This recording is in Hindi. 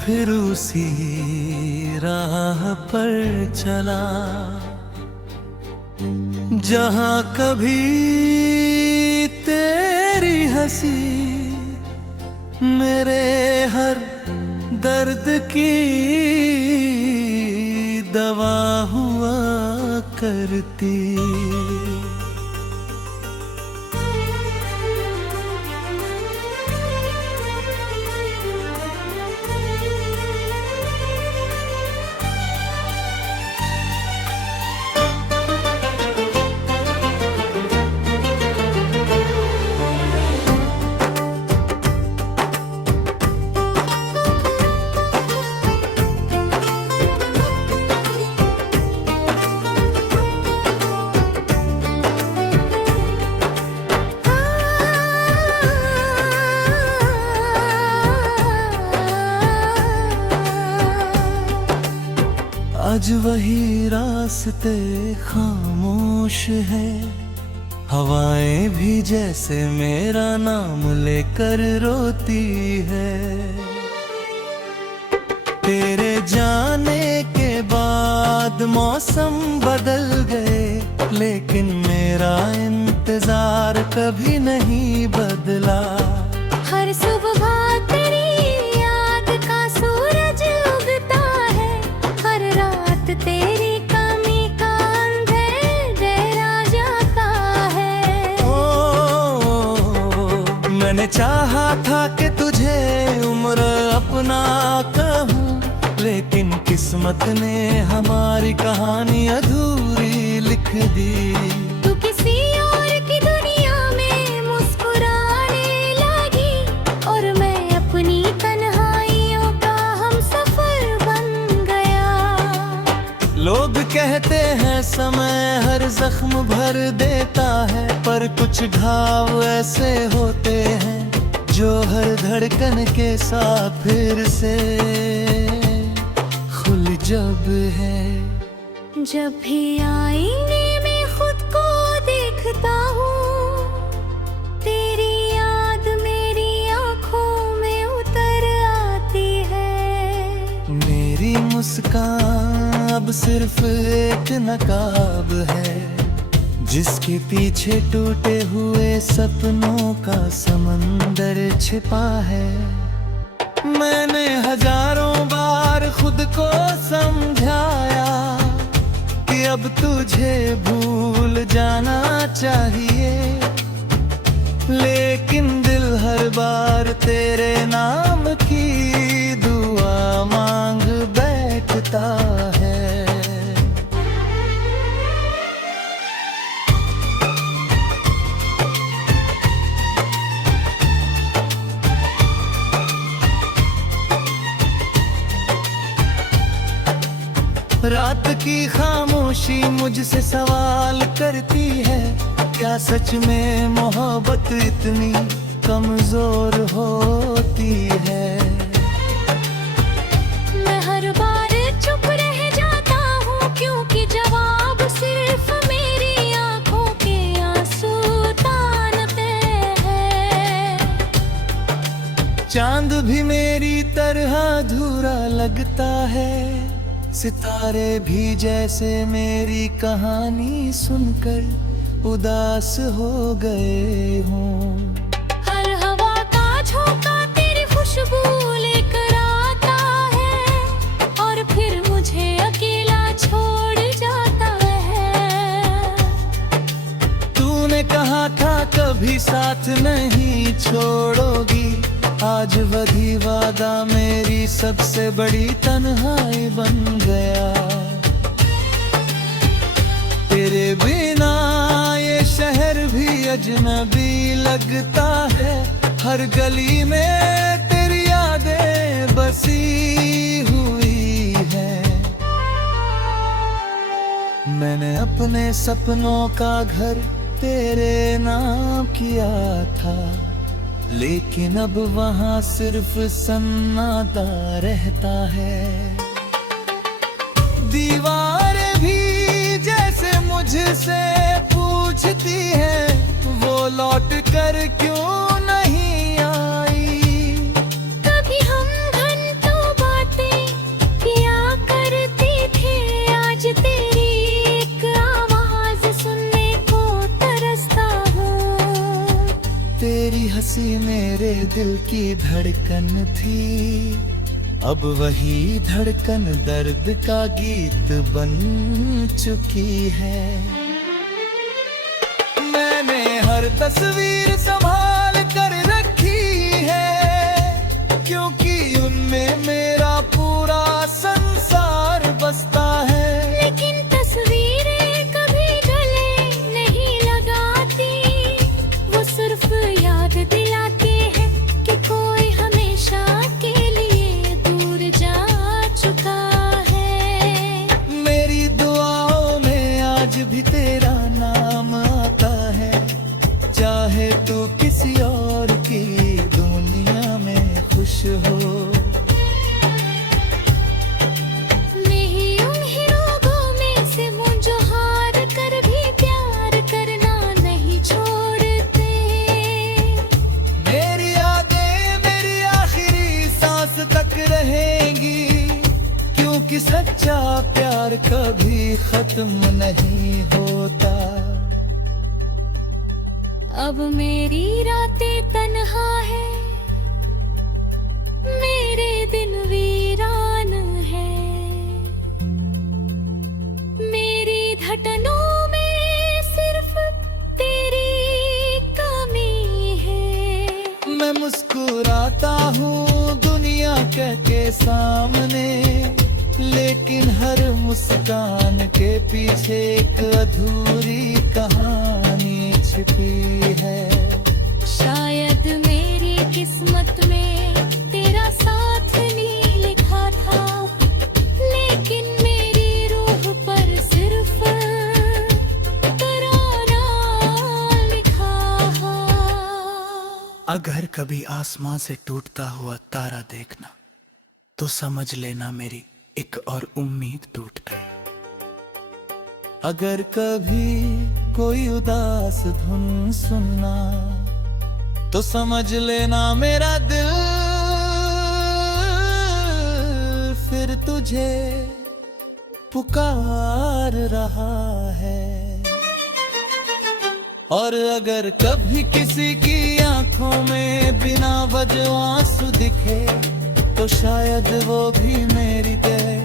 फिर उसी राह पर चला जहां कभी तेरी हंसी मेरे हर दर्द की दवा हुआ करती। आज वही रास्ते खामोश है, हवाएं भी जैसे मेरा नाम लेकर रोती है। तेरे जाने के बाद मौसम बदल गए, लेकिन मेरा इंतजार कभी नहीं बदला। हर सुबह तेरी याद का सूरज उगता है, हर रात तेरी कमी का अंधेरा जाता है। ओ, मैंने चाहा था कि तुझे उम्र अपना कहूँ, लेकिन किस्मत ने हमारी कहानी अधूरी लिख दी। तू किसी और की दुनिया में मुस्कुराने लगी, और मैं अपनी तन्हाइयों का हमसफर बन गया। लोग कहते हैं समय हर जख्म भर देता है, पर कुछ घाव ऐसे होते हैं जो हर धड़कन के साथ फिर से खुल जब है। जब भी आईने में खुद को देखता हूँ, तेरी याद मेरी आँखों में उतर आती है। मेरी मुस्कान अब सिर्फ एक नकाब है, जिसके पीछे टूटे हुए सपनों का समंदर छिपा है। मैंने हजारों बार खुद को समझाया कि अब तुझे भूल जाना चाहिए, लेकिन दिल हर बार तेरे नाम की दुआ मांग बैठता है। रात की खामोशी मुझसे सवाल करती है, क्या सच में मोहब्बत इतनी कमजोर होती है। मैं हर बार चुप रह जाता हूँ, क्योंकि जवाब सिर्फ मेरी आँखों के आंसू तानते हैं। चांद भी मेरी तरह अधूरा लगता है, सितारे भी जैसे मेरी कहानी सुनकर उदास हो गए हों। हर हवा का झोंका तेरी खुशबू लेकर आता है, और फिर मुझे अकेला छोड़ जाता है। तूने कहा था कभी साथ नहीं छोड़ोगी, आज वही वादा मेरी सबसे बड़ी तन्हाई बन गया। तेरे बिना ये शहर भी अजनबी लगता है, हर गली में तेरी यादें बसी हुई है। मैंने अपने सपनों का घर तेरे नाम किया था, लेकिन अब वहाँ सिर्फ सन्नाटा रहता है। दीवारें भी जैसे मुझसे पूछती है, वो लौट कर क्यों नहीं आई। कभी हम घंटों दिल की धड़कन थी, अब वही धड़कन दर्द का गीत बन चुकी है। मैंने हर तस्वीर संभाल कर रखी है, क्योंकि उनमें मेरा पूरा संसार बसता है। लेकिन तस्वीरें कभी गले नहीं लगाती, वो सिर्फ याद दिलाती है कि कोई हमेशा के लिए दूर जा चुका है। मेरी दुआओं में आज भी तेरा नाम आता है, चाहे तू किसी और की दुनिया में खुश हो। नहीं उन्हीं लोगों में से मुझ जो हार कर भी प्यार करना नहीं छोड़ते। मेरी यादें मेरी आखिरी सांस तक रहेंगी, क्योंकि सच्चा प्यार कभी खत्म नहीं होता। अब मेरी रातें तन्हा है, मेरे दिन वीरान है, मेरी धड़कनों में सिर्फ तेरी कमी है। मैं मुस्कुराता हूँ दुनिया के सामने, लेकिन हर मुस्कान के पीछे एक अधूरी कहानी छिपी है। शायद मेरी किस्मत में तेरा साथ नहीं लिखा था, लेकिन मेरी रूह पर सिर्फ तराना लिखा है। अगर कभी आसमां से टूटता हुआ तारा देखना, तो समझ लेना मेरी एक और उम्मीद टूट गई। अगर कभी कोई उदास धुन सुनना, तो समझ लेना मेरा दिल फिर तुझे पुकार रहा है। और अगर कभी किसी की आंखों में बिना वजह आंसू दिखे, तो शायद वो भी मेरी तरह